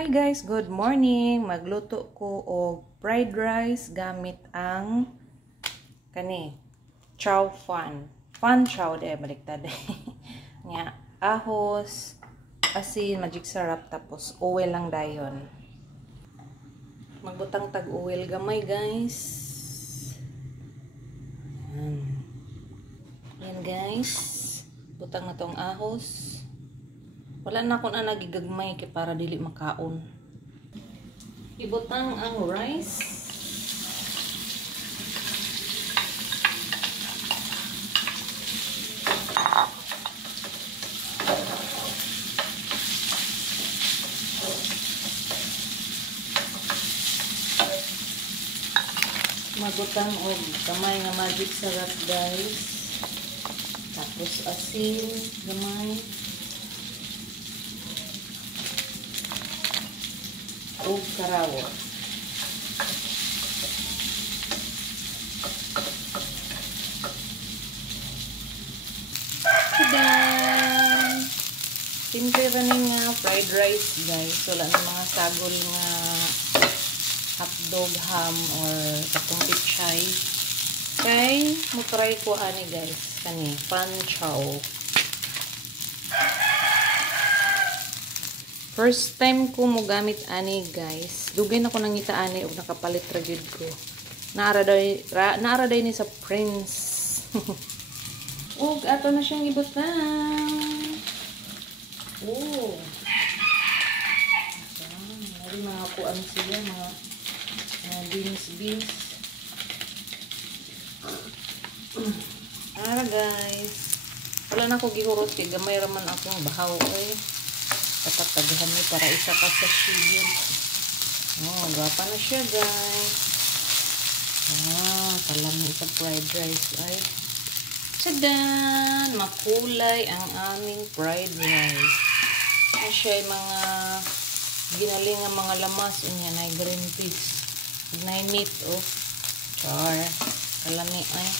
Hi guys, good morning. Magluto ko og fried rice gamit ang chow fan. Fan chow de baliktad. Nya ahos, asin, magic sarap tapos oil lang dayon. Magbutang tag oil gamay guys. Yan guys. Butang na tong ahos. Wala na ako na nagigagmay kay para dili makaon. Ibutang ang rice. Magutang og kamay nga magic sarap guys. Tapos asin gamay. O karawo. Tada! Simple ra nga fried rice guys. Wala na mga sagol nga hotdog, ham or katong pichay. Kay mo try ko ani guys. Kani pan chow. First time ko mo gamit ani guys. Dugay na ko nangita ani og nakapalit ra gyud ko. Naara day ni sa Prince. Og ato na siyang ibutang. Oh. May mga kuan siya, mga beans. Ara guys. Wala na ko gihurot kay gamay ra man akong bahaw eh. Tataghan ni para isa ka sa shigin. Oh, gapa na siya guys. Kalami sa fried rice ay. Tadan! Makulay ang aming fried rice. Na siya ay mga ginaling ang mga lamas. Unya na green peas. Na meat oh. Char. Kalami ay.